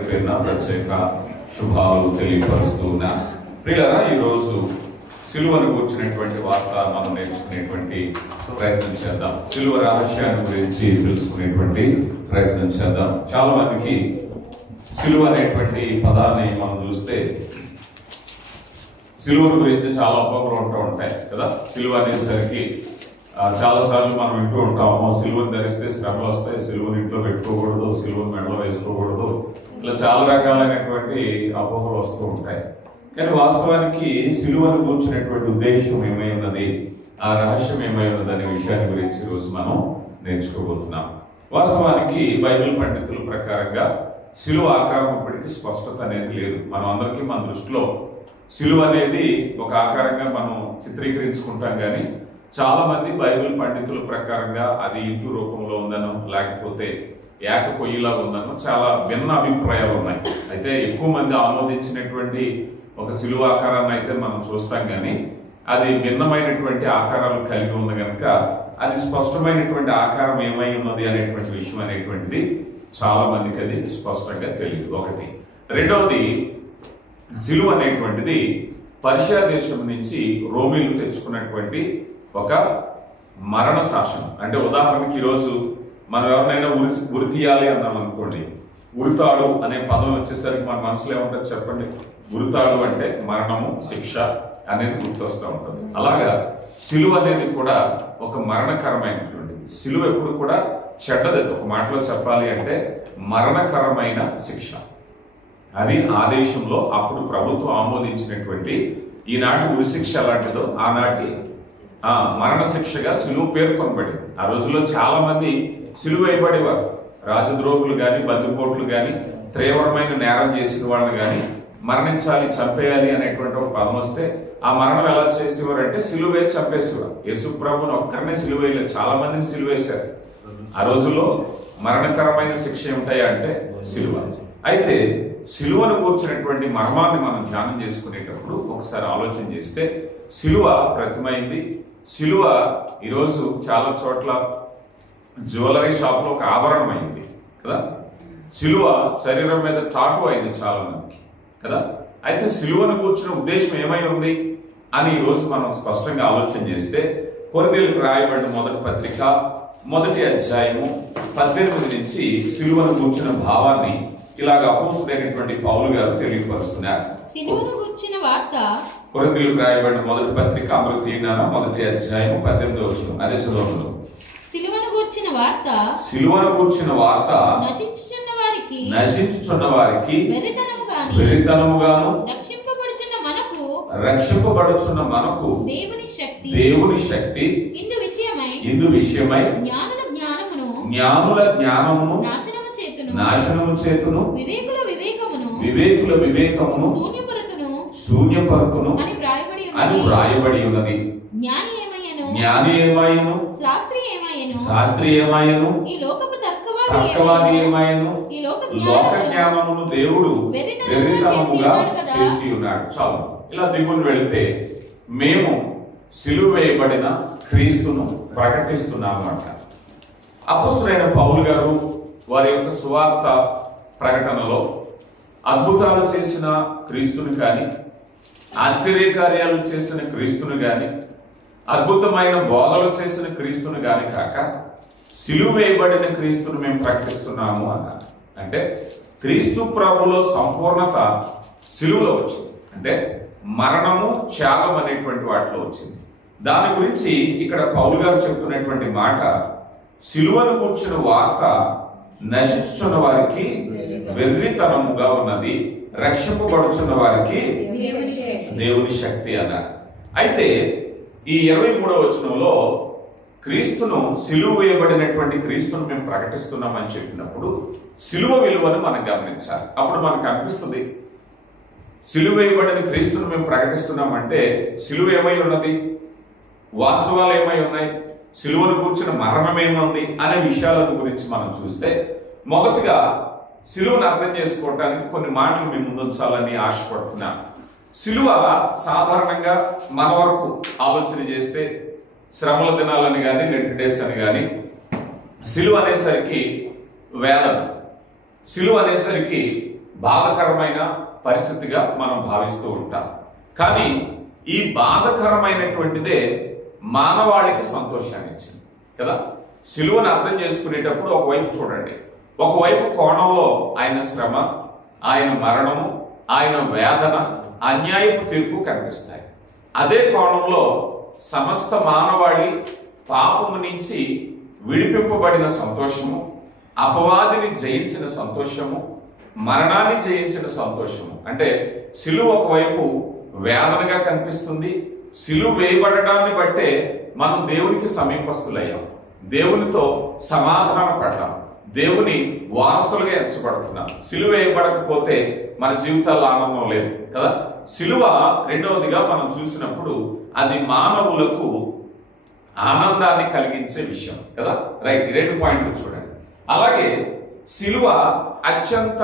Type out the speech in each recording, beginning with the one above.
ప్రత్యేక శుభాలు తెలియపరుస్తున్నా ప్రియులారా, ఈరోజు సిలువను కూర్చున్నటువంటి వార్త మనం నేర్చుకునేటువంటి ప్రయత్నం చేద్దాం. సిలువ రహస్యాన్ని గురించి తెలుసుకునేటువంటి ప్రయత్నం చేద్దాం. చాలా మందికి సిలువ అనేటువంటి పదాన్ని మనం చూస్తే సిలువ గురించి చాలా అపోహలు ఉంటూ ఉంటాయి కదా. సిలువ అనేసరికి చాలా సార్లు మనం వింటూ ఉంటాము, సిలువను ధరిస్తే శ్రమలు వస్తాయి, సిలువను ఇంట్లో పెట్టుకోకూడదు, సిలువను మెడలో వేసుకోకూడదు, ఇలా చాలా రకాలైనటువంటి అపోహలు వస్తూ ఉంటాయి. కానీ వాస్తవానికి సిలువను కూర్చున్నటువంటి ఉద్దేశం ఏమై ఉన్నది, ఆ రహస్యం ఏమై ఉన్నది అనే విషయాన్ని గురించి ఈరోజు మనం నేర్చుకోబోతున్నాం. వాస్తవానికి బైబిల్ పండితుల ప్రకారంగా సిలువ ఆకారం ఇప్పటికీ స్పష్టత అనేది లేదు. మనం అందరికీ మన దృష్టిలో సిలువ అనేది ఒక ఆకారంగా మనం చిత్రీకరించుకుంటాం, కానీ చాలా మంది బైబిల్ పండితుల ప్రకారంగా అది ఇంటు రూపంలో ఉందనో లేకపోతే ఏక పొయ్యిలా ఉందనో చాలా భిన్న అభిప్రాయాలు ఉన్నాయి. అయితే ఎక్కువ మంది ఆమోదించినటువంటి ఒక సిలువ ఆకారాన్ని అయితే మనం చూస్తాం, కానీ అది భిన్నమైనటువంటి ఆకారాలు కలిగి ఉంది కనుక అది స్పష్టమైనటువంటి ఆకారం ఏమై ఉన్నది అనేటువంటి విషయం అనేటువంటిది చాలా మందికి అది స్పష్టంగా తెలియదు. ఒకటి. రెండవది, సిలువ అనేటువంటిది పర్షియా దేశం నుంచి రోమీలు తెచ్చుకున్నటువంటి ఒక మరణ శాసనం. అంటే ఉదాహరణకి ఈరోజు మనం ఎవరినైనా ఉరి తీయాలి అన్నాం అనుకోండి, ఉరితాడు అనే పదం వచ్చేసరికి మన మనసులో ఏముంటుంది చెప్పండి? ఉరితాడు అంటే మరణము, శిక్ష అనేది గుర్తొస్తూ ఉంటుంది. అలాగా సిలువ అనేది కూడా ఒక మరణకరమైనటువంటిది. సిలువ ఎప్పుడు కూడా చెడ్డది. ఒక మాటలో చెప్పాలి అంటే మరణకరమైన శిక్ష. అది ఆ దేశంలో అప్పుడు ప్రభుత్వం ఆమోదించినటువంటి ఈనాటి ఉరిశిక్ష ఎలాంటిదో ఆనాటి మరణ శిక్షగా సిలువ పేర్కొనబడింది. ఆ రోజుల్లో చాలా మంది సిలువ వేయబడేవారు. రాజద్రోహులు కానీ, బందిపోట్లు కానీ, తీవ్రమైన నేరం చేసిన వాళ్ళని కానీ మరణించాలి, చంపేయాలి అనేటువంటి ఒక పదం వస్తే ఆ మరణం ఎలా చేసేవారు అంటే సిలువ వేసి చంపేసేవారు. యేసు ప్రభుని ఒక్కరినే సిలువ వేయలేదు, చాలా మందిని సిలువ వేశారు. ఆ రోజుల్లో మరణకరమైన శిక్ష ఏమిటాయా అంటే సిలువ. అయితే సిలువను కూర్చున్నటువంటి మర్మాన్ని మనం ధ్యానం చేసుకునేటప్పుడు ఒకసారి ఆలోచన చేస్తే సిలువ ప్రతిమైంది. సిలువ ఈరోజు చాలా చోట్ల జ్యువెలరీ షాప్ లో ఒక ఆభరణం అయింది కదా. సిలువ శరీరం మీద టాటూ అయింది చాలా మందికి కదా. అయితే సిలువను కూర్చున్న ఉద్దేశం ఏమై ఉంది అని ఈరోజు మనం స్పష్టంగా ఆలోచన చేస్తే కొరింథీయులకు రాయబడిన మొదటి పత్రిక 1వ అధ్యాయము 18 నుంచి సిలువను కూర్చున్న భావాన్ని ఇలాగ అపోస్తుడైనటువంటి పౌలు గారు తెలియపరుస్తున్నారు. సిలువను గూర్చిన వార్త కొరింథీయులకు రాయబడిన మొదటి పత్రిక 1వ అధ్యాయం 18వ వచనం. అదే చదువుతాం. సిలువను గూర్చిన వార్త నశించుచున్న వారికి వెర్రితనముగాను రక్షింపబడుచున్న మనకు దేవుని శక్తి ఇందు విషయమై జ్ఞానుల జ్ఞానమును నాశనము చేతును వివేకుల వివేకమును శూన్యపరతును అని వ్రాయబడి ఉన్నది. జ్ఞాని ఏమాయను, శాస్త్రి ఏమాయను, తర్కవాది ఏమాయను, లోక జ్ఞానమును దేవుడు వెర్రితనముగా చేసి ఉన్నాడు. చాలు. ఇలా దిగుని వెళితే మేము సిలువ వేయబడిన క్రీస్తును ప్రకటిస్తున్నాము అంట. అపోస్తలుడైన పౌలు గారు వారి యొక్క సువార్త ప్రకటనలో అద్భుతాలు చేసిన క్రీస్తుని కానీ, ఆశ్చర్యకార్యాలు చేసిన క్రీస్తుని కానీ, అద్భుతమైన బోధలు చేసిన క్రీస్తుని కానీ కాక సిలువ వేయబడిన క్రీస్తును మేము ప్రకటిస్తున్నాము అన్నారు. అంటే క్రీస్తు ప్రభులో సంపూర్ణత సిలువలో వచ్చింది. అంటే మరణము, త్యాగం అనేటువంటి వాటిలో వచ్చింది. దాని గురించి ఇక్కడ పౌలు గారు చెప్తున్నటువంటి మాట, సిలువను కూర్చున్న వార్త నశించుచున్న వారికి వెర్రితనముగా ఉన్నది, రక్షింపబడుచున్న వారికి దేవుని శక్తి అన్నారు. అయితే ఈ 23వ వచనంలో క్రీస్తును సిలువ వేయబడినటువంటి క్రీస్తును మేము ప్రకటిస్తున్నామని చెప్పినప్పుడు సిలువ విలువను మనం గమనించాలి. అప్పుడు మనకు అనిపిస్తుంది సిలువ వేయబడిన క్రీస్తును మేము ప్రకటిస్తున్నామంటే సిలువ ఏమై ఉన్నది, వాస్తవాలు ఏమై ఉన్నాయి, సిలువను కూర్చున్న మరణం ఏముంది అనే విషయాల గురించి మనం చూస్తే మొదటిగా సిలువను అర్థం చేసుకోవడానికి కొన్ని మాటలు మీ ముందు ఉంచాలని ఆశపడుతున్నాను. సిలువ సాధారణంగా మన వరకు ఆలోచన చేస్తే శ్రమల దినాలని కానీ, లెంట్ డేస్ అని కానీ, సిలువ అనేసరికి వేదన, సిలువ అనేసరికి బాధకరమైన పరిస్థితిగా మనం భావిస్తూ ఉంటాం. కానీ ఈ బాధకరమైనటువంటిదే మానవాళికి సంతోషాన్ని ఇచ్చింది కదా. సిలువను అర్థం చేసుకునేటప్పుడు ఒకవైపు చూడండి, ఒకవైపు కోణంలో ఆయన శ్రమ, ఆయన మరణము, ఆయన వేదన, అన్యాయపు తీర్పు కనిపిస్తాయి. అదే కోణంలో సమస్త మానవాళి పాపము నుంచి విడిపింపబడిన సంతోషము, అపవాదిని జయించిన సంతోషము, మరణాన్ని జయించిన సంతోషము. అంటే సిలువ ఒకవైపు వేదనగా కనిపిస్తుంది. సిలువ వేయబడడాన్ని బట్టే మనం దేవునికి సమీపస్తులయ్యాం, దేవునితో సమాధాన పడ్డాం, దేవుని వారసులుగా ఎంచబడుతున్నాం. సిలువ వేయబడకపోతే మన జీవితాల్లో ఆనందం లేదు కదా. సిలువ రెండవదిగా మనం చూసినప్పుడు అది మానవులకు ఆనందాన్ని కలిగించే విషయం కదా. రైట్, 2 పాయింట్లు చూడండి. అలాగే సిలువ అత్యంత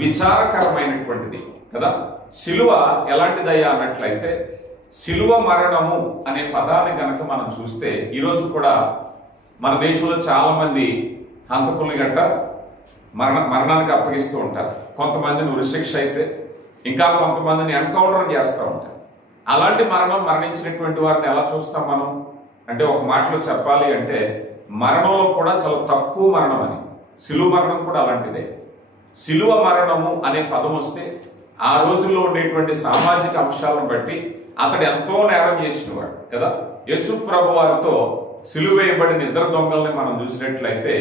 విచారకరమైనటువంటిది కదా. సిలువ ఎలాంటిదయ్యా అన్నట్లయితే, సిలువ మరణము అనే పదాన్ని కనుక మనం చూస్తే ఈరోజు కూడా మన దేశంలో చాలా మంది హంతకుల్ని గట్ట మరణానికి అప్పగిస్తూ ఉంటారు. కొంతమందిని ఉరిశిక్ష అయితే, ఇంకా కొంతమందిని ఎన్కౌంటర్ చేస్తూ ఉంటారు. అలాంటి మరణించినటువంటి వారిని ఎలా చూస్తాం మనం అంటే, ఒక మాటలో చెప్పాలి అంటే మరణంలో కూడా చాలా తక్కువ మరణం అని. సిలువ మరణం కూడా అలాంటిదే. సిలువ మరణము అనే పదం వస్తే ఆ రోజుల్లో ఉండేటువంటి సామాజిక అంశాలను బట్టి అతడు ఎంతో నేరం చేసినవాడు కదా. యేసు ప్రభు వారితో సిలువ వేయబడిన ఇద్దరు దొంగల్ని మనం చూసినట్లయితే,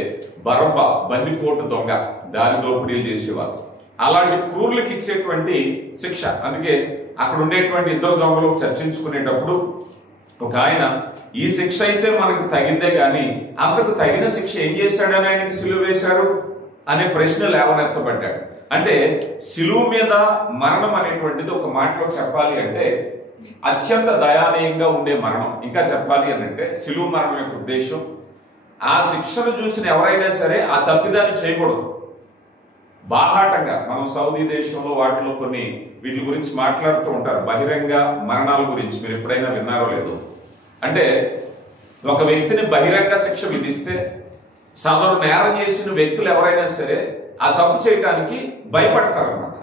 బరబ్బా బందిపోటు దొంగ, దారి దోపిడీలు చేసేవారు. అలాంటి క్రూరులకు ఇచ్చేటువంటి శిక్ష. అందుకే అక్కడ ఉండేటువంటి ఇద్దరు దొంగలు చర్చించుకునేటప్పుడు ఒక ఆయన, ఈ శిక్ష అయితే మనకు తగిందే గాని అంతకు తగిన శిక్ష ఏం చేశాడని ఆయనకి సిలువ వేశారు అనే ప్రశ్న లేవనెత్తబడ్డాడు. అంటే సిలువ మీద మరణం అనేటువంటిది ఒక మాటలో చెప్పాలి అంటే అత్యంత దయానీయంగా ఉండే మరణం. ఇంకా చెప్పాలి అని అంటే సిలువ మరణం యొక్క ఉద్దేశం, ఆ శిక్షను చూసిన ఎవరైనా సరే ఆ తప్పిదాన్ని చేయకూడదు. బాహాటంగా మనం సౌదీ దేశంలో వాటిలో కొన్ని వీటి గురించి మాట్లాడుతూ ఉంటారు, బహిరంగ మరణాల గురించి. మీరు ఎప్పుడైనా విన్నారో లేదో. అంటే ఒక వ్యక్తిని బహిరంగ శిక్ష విధిస్తే సదరు నేరం చేసిన వ్యక్తులు ఎవరైనా సరే ఆ తప్పు చేయటానికి భయపడతారు అన్నమాట.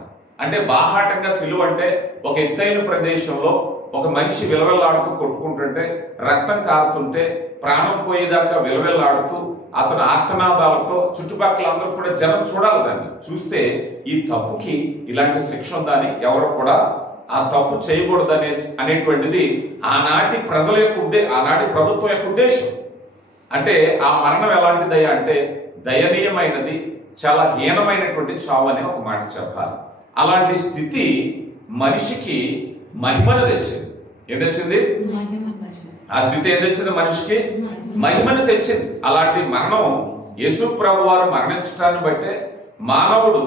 అంటే బాహాటంగా సిలువ అంటే ఒక ఎత్తైన ప్రదేశంలో ఒక మనిషి విలవెల్లాడుతూ కొట్టుకుంటుంటే, రక్తం కారుతుంటే, ప్రాణం పోయేదాకా విలవెల్లాడుతూ అతను ఆర్తనాదాలతో చుట్టుపక్కల అందరూ కూడా జనం చూడాలి. దాన్ని చూస్తే ఈ తప్పుకి ఇలాంటి శిక్ష ఉందని ఎవరు కూడా ఆ తప్పు చేయకూడదు అనేటువంటిది ఆనాటి ప్రజల యొక్క ఆనాటి ప్రభుత్వం యొక్క ఉద్దేశం. అంటే ఆ మరణం ఎలాంటిదయ్యా అంటే దయనీయమైనది, చాలా హీనమైనటువంటి చావు అనే ఒక మాట చెప్పాలి. అలాంటి స్థితి మనిషికి మహిమను తెచ్చింది. ఏం తెచ్చింది? ఆ స్థితి ఏం తెచ్చింది? మనిషికి మహిమను తెచ్చింది. అలాంటి మరణం యేసు ప్రభు వారు మరణించడాన్ని బట్టే మానవుడు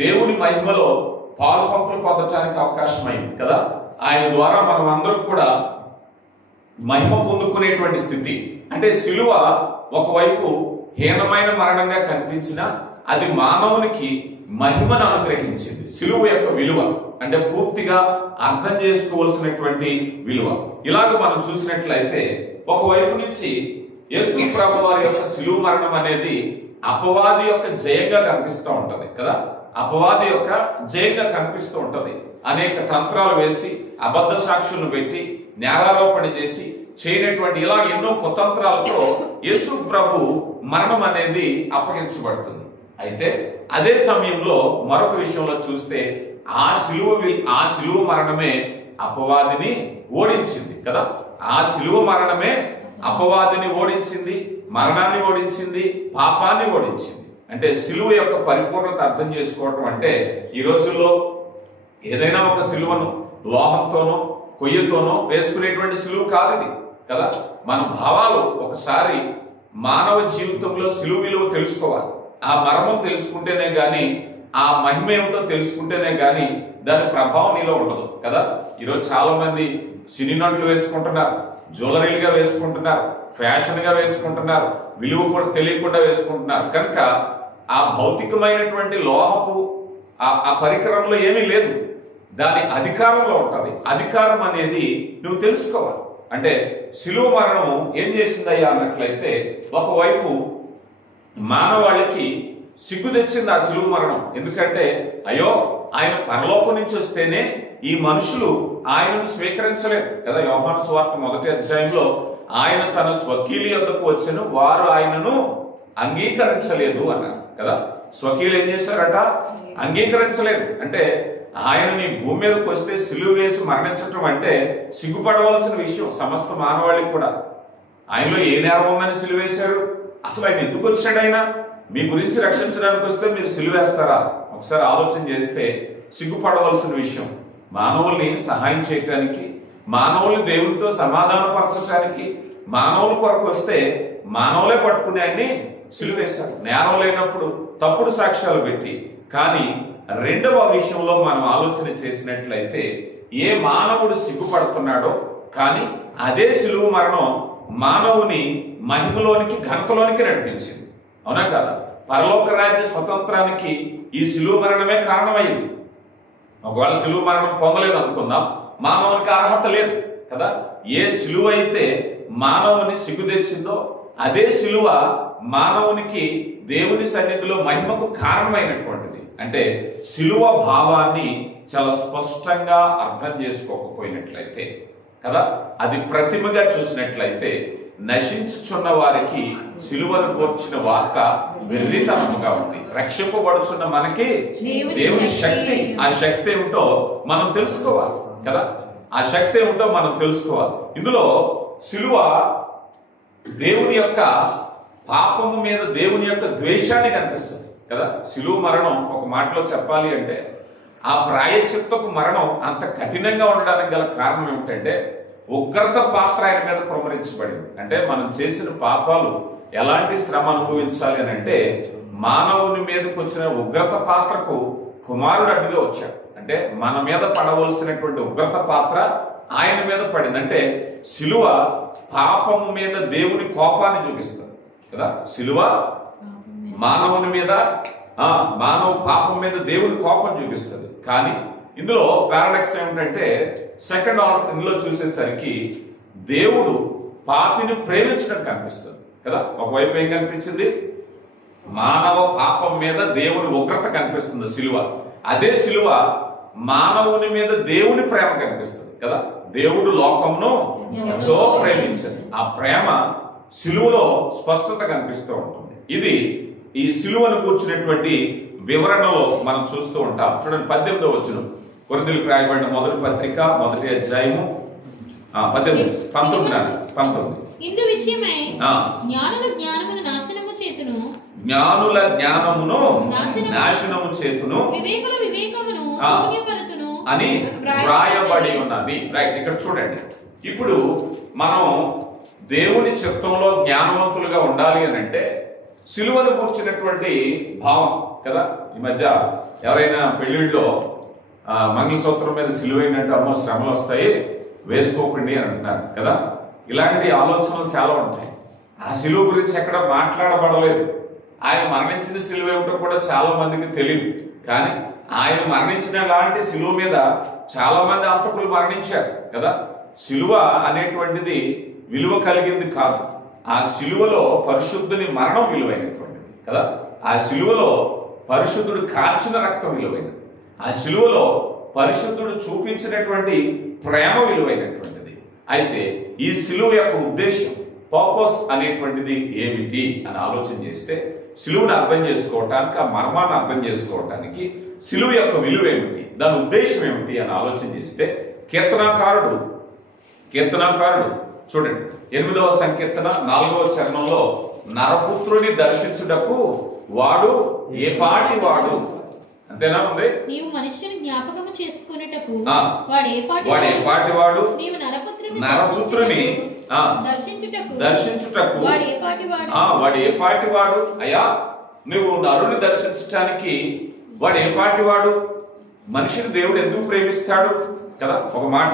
దేవుని మహిమలో పాలు పంపులు పొందడానికి అవకాశం అయింది కదా. ఆయన ద్వారా మనం అందరం కూడా మహిమ పొందుకునేటువంటి స్థితి. అంటే సిలువ ఒకవైపు హీనమైన మరణంగా కనిపించినా అది మానవునికి మహిమను అనుగ్రహించింది. సిలువ యొక్క విలువ అంటే పూర్తిగా అర్థం చేసుకోవాల్సినటువంటి విలువ. ఇలాగ మనం చూసినట్లయితే ఒకవైపు నుంచి యేసు ప్రభు వారి యొక్క సిలువ మరణం అనేది అపవాది యొక్క జయంగా కనిపిస్తూ ఉంటది కదా. అపవాది యొక్క జయంగా కనిపిస్తూ ఉంటది. అనేక తంత్రాలు వేసి, అబద్ధ సాక్షులను పెట్టి, నేరారోపణ చేసి చేయనటువంటి ఇలా ఎన్నో కుతంత్రాలతో యేసు ప్రభు మరణం అనేది అప్పగించబడుతుంది. అయితే అదే సమయంలో మరొక విషయంలో చూస్తే ఆ సిలువ మరణమే అపవాదిని ఓడించింది కదా. ఆ సిలువ మరణమే అపవాదిని ఓడించింది, మరణాన్ని ఓడించింది, పాపాన్ని ఓడించింది. అంటే సిలువ యొక్క పరిపూర్ణత అర్థం చేసుకోవటం అంటే ఈ రోజుల్లో ఏదైనా ఒక సిలువను లోహంతోనో కొయ్యతోనో వేసుకునేటువంటి సిలువ కాదు ఇది కదా. మన భావాలు ఒకసారి మానవ జీవితంలో సిలువ విలువ తెలుసుకోవాలి. ఆ మర్మం తెలుసుకుంటేనే గాని, ఆ మహిమ ఏమిటో తెలుసుకుంటేనే గాని దాని ప్రభావం నీలో ఉండదు కదా. ఈరోజు చాలా మంది సినీ నోట్లు వేసుకుంటున్నారు, జ్యువెలరీలుగా వేసుకుంటున్నారు, ఫ్యాషన్ గా వేసుకుంటున్నారు, విలువ కూడా తెలియకుండా వేసుకుంటున్నారు. కనుక ఆ భౌతికమైనటువంటి లోహపు ఆ పరికరంలో ఏమీ లేదు, దాని అధికారంలో ఉంటది. అధికారం అనేది నువ్వు తెలుసుకోవాలి. అంటే సిలువ మరణం ఏం చేసిందయ్యా అన్నట్లయితే ఒకవైపు మానవాళికి సిగ్గు తెచ్చింది ఆ సిలువ మరణం. ఎందుకంటే అయ్యో ఆయన పరలోకం నుంచి వస్తేనే ఈ మనుషులు ఆయనను స్వీకరించలేదు కదా. యోహాను సువార్త 1వ అధ్యాయంలో ఆయన తన స్వకీయుల యొద్దకు వచ్చెను, వారు ఆయనను అంగీకరించలేదు అన్నారు కదా. స్వకీయులు ఏం చేశారట? అంగీకరించలేదు. అంటే ఆయనని భూమి మీదకి వస్తే సిలువ వేసి మరణించటం అంటే సిగ్గుపడవలసిన విషయం సమస్త మానవాళికి కూడా. ఆయనలో ఏ నేరం ఉందని సిలువ వేశారు? అసలు ఆయన ఎందుకు వచ్చాడు? ఆయన మీ గురించి రక్షించడానికి వస్తే మీరు సిలువ వేస్తారా? ఒకసారి ఆలోచన చేస్తే సిగ్గుపడవలసిన విషయం. మానవుల్ని సహాయం చేయటానికి, మానవుల్ని దేవునితో సమాధానపరచడానికి, మానవుల కొరకు వస్తే మానవులే పట్టుకుని ఆయన్ని సిలువ వేశారు. నేరం లేనప్పుడు తప్పుడు సాక్ష్యాలు పెట్టి. కానీ రెండవ విషయంలో మనం ఆలోచన చేసినట్లయితే ఏ మానవుడు సిగ్గుపడుతున్నాడో కానీ అదే సిలువ మరణం మానవుని మహిమలోనికి ఘనతలోనికి నడిపించింది. అవునా కదా? పరలోక రాజ్య స్వతంత్రానికి ఈ సిలువ మరణమే కారణమైంది. ఒకవేళ సిలువ మరణం పొందలేదు అనుకుందాం, మానవునికి అర్హత లేదు కదా. ఏ సిలువ అయితే మానవుని సిగ్గు తెచ్చిందో అదే సిలువ మానవునికి దేవుని సన్నిధిలో మహిమకు కారణమైనటువంటిది. అంటే సిలువ భావాన్ని చాలా స్పష్టంగా అర్థం చేసుకోకపోయినట్లయితే కదా, అది ప్రతిమగా చూసినట్లయితే నశించుచున్న వారికి సిలువను గూర్చిన వార్త వెర్రితనముగా ఉంది. రక్షింపబడుచున్న మనకి దేవుని శక్తి, ఆ శక్తి ఏమిటో మనం తెలుసుకోవాలి కదా. ఆ శక్తి ఏమిటో మనం తెలుసుకోవాలి. ఇందులో సిలువ దేవుని యొక్క పాపము మీద దేవుని యొక్క ద్వేషాన్ని కనిపిస్తుంది కదా. సిలువ మరణం ఒక మాటలో చెప్పాలి అంటే ఆ ప్రాయశ్చిత్తపు మరణం అంత కఠినంగా ఉండడానికి గల కారణం ఏమిటంటే ఉగ్రత పాత్ర ఆయన మీద ప్రమరించబడింది. అంటే మనం చేసిన పాపాలు ఎలాంటి శ్రమ అనుభవించాలి అని అంటే మానవుని మీదకి వచ్చిన ఉగ్రత పాత్రకు కుమారుడు అడ్డుగా వచ్చాడు. అంటే మన మీద పడవలసినటువంటి ఉగ్రత పాత్ర ఆయన మీద పడింది. అంటే సిలువ పాపము మీద దేవుని కోపాన్ని చూపిస్తుంది కదా. సిలువ మానవుని మీద, మానవ పాపం మీద దేవుని కోపం చూపిస్తుంది. కానీ ఇందులో పారాడాక్స్ ఏమిటంటే సెకండ్ ఆర్డర్ ఇందులో చూసేసరికి దేవుడు పాపిని ప్రేమించడం కనిపిస్తుంది కదా. ఒకవైపు ఏం కనిపించింది? మానవ పాపం మీద దేవుని ఉగ్రత కనిపిస్తుంది సిలువ. అదే సిలువ మానవుని మీద దేవుని ప్రేమ కనిపిస్తుంది కదా. దేవుడు లోకమును ఎంతో ప్రేమించింది. ఆ ప్రేమ సిలువలో స్పష్టత కనిపిస్తూ ఉంటుంది. ఇది ఈ సిలువను కూర్చున్నటువంటి వివరణలో మనం చూస్తూ ఉంటాం. చూడండి 18వ వచనం, కొరింథీయులకు రాయబడిన మొదటి పత్రిక 1వ అధ్యాయము 19. ఇందు విషయమై జ్ఞానుల జ్ఞానమును నాశనము చేతును, జ్ఞానుల జ్ఞానమును నాశనము చేతును, వివేకుల వివేకమును శూన్యపరతును అని వ్రాయబడి ఉన్నది. రైట్, ఇక్కడ చూడండి. ఇప్పుడు మనం దేవుని చిత్తంలో జ్ఞానవంతులుగా ఉండాలి అని అంటే సిలువను కూర్చున్నటువంటి భావం కదా. ఈ మధ్య ఎవరైనా పెళ్లిళ్ళలో మంగళసూత్రం మీద సిలువైనట్టు అమ్మో శ్రమలు వస్తాయి వేసుకోకండి అని అంటున్నారు కదా. ఇలాంటి ఆలోచనలు చాలా ఉంటాయి. ఆ సిలువ గురించి ఎక్కడ మాట్లాడబడలేదు. ఆయన మరణించిన సిలువ ఏమిటో కూడా చాలా మందికి తెలియదు. కానీ ఆయన మరణించిన లాంటి సిలువ మీద చాలా మంది అంతకులు మరణించారు కదా. సిలువ అనేటువంటిది విలువ కలిగింది కాదు. ఆ సిలువలో పరిశుద్ధుని మరణం విలువైనటువంటిది కదా. ఆ సిలువలో పరిశుద్ధుడు కార్చిన రక్తం విలువైనది. ఆ సిలువలో పరిశుద్ధుడు చూపించినటువంటి ప్రేమ విలువైనటువంటిది. అయితే ఈ సిలువ యొక్క ఉద్దేశం, పర్పస్ అనేటువంటిది ఏమిటి అని ఆలోచన చేస్తే సిలువను అర్థం చేసుకోవటానికి, ఆ మర్మాన్ని అర్థం చేసుకోవటానికి సిలువ యొక్క విలువ ఏమిటి, దాని ఉద్దేశం ఏమిటి అని ఆలోచన చేస్తే కీర్తనాకారుడు చూడండి 8వ సంకీర్తన 4వ చరణంలో నరపుత్రుని దర్శించుటకు వాడు ఏ పాటి వాడు, అంతేనా ఉంది? నీవు మనుష్యుని జ్ఞాపకము చేసుకొనుటకు వాడు ఏ పాటి వాడు, నీవు నరపుత్రుని దర్శించుటకు వాడు ఏ పాటి వాడు. అయ్యా నువ్వు నరుని దర్శించటానికి వాడు ఏ పాటి వాడు? మనిషిని దేవుడు ఎందుకు ప్రేమిస్తాడు కదా. ఒక మాట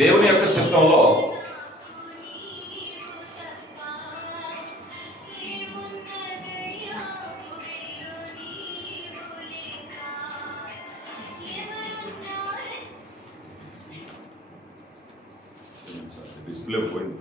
దేవుని యొక్క చిత్తంలో డిస్ప్లే పోయింది.